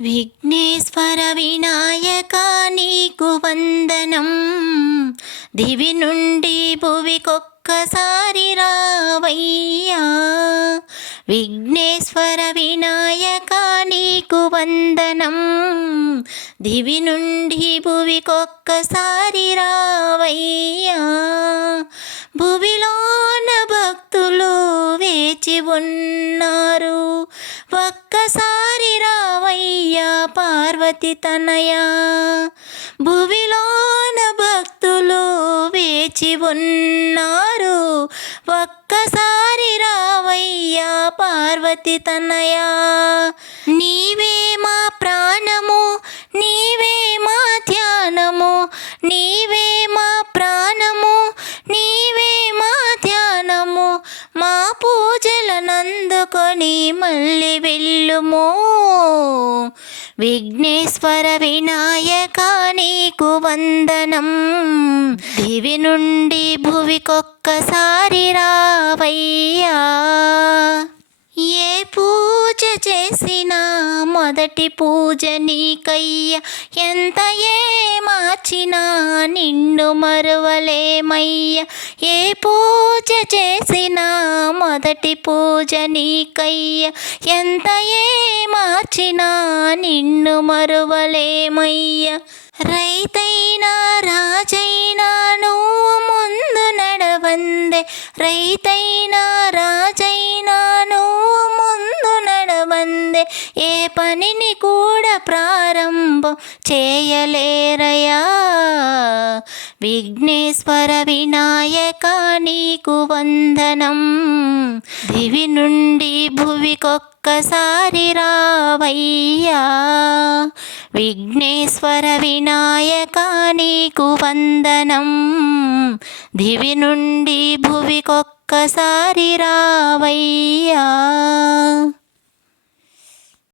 విఘ్నేశ్వర వినాయక నీకు వందనం. దివి నుండి భువికొక్కసారి రావయ్యా. విఘ్నేశ్వర వినాయక నీకు వందనం. దివి నుండి భువికొక్కసారి రావయ్యా. భువిలోన భక్తులు వేచి ఉన్నారు, ఒక్కసారి రావయ్యా పార్వతి తనయా. భువిలోన భక్తులు వేచి ఉన్నారు, ఒక్కసారి రావయ్యా పార్వతి తనయా. నీవే మా ప్రాణము, నీవే మా ధ్యానము, నీవే మా ప్రాణము, నీవే మా ధ్యానము. మా పూజలనందుకొని మళ్ళీ వెళ్ళుము. విఘ్నేశ్వర వినాయక నీకు వందనం. దివి నుండి భువికొక్కసారి రావయ్యా. ఏ పూజ చేసినా మొదటి పూజ నీకయ్యా. ఎంత ఏ మార్చినా నిన్ను మరువలేమయ్యా. ఏ పూజ చేసినా మొదటి పూజ నీకయ్యా. ఎంత ఏ మార్చినా నిన్ను మరువలేమయ్యా. రైతైనా రాజైనా నువ్వు ముందు నడవందే. రైతైనా రాజైనా నువ్వు ముందు నడవందే. ఏ పనిని కూడా ప్రారంభం చేయలేరయా. విఘ్నేశ్వర వినాయక నీకు వందనం. దివి నుండి భువికొక్కసారి రావయ్యా. విఘ్నేశ్వర వినాయక నీకు వందనం. దివి నుండి భువికొక్కసారి రావయ్యా.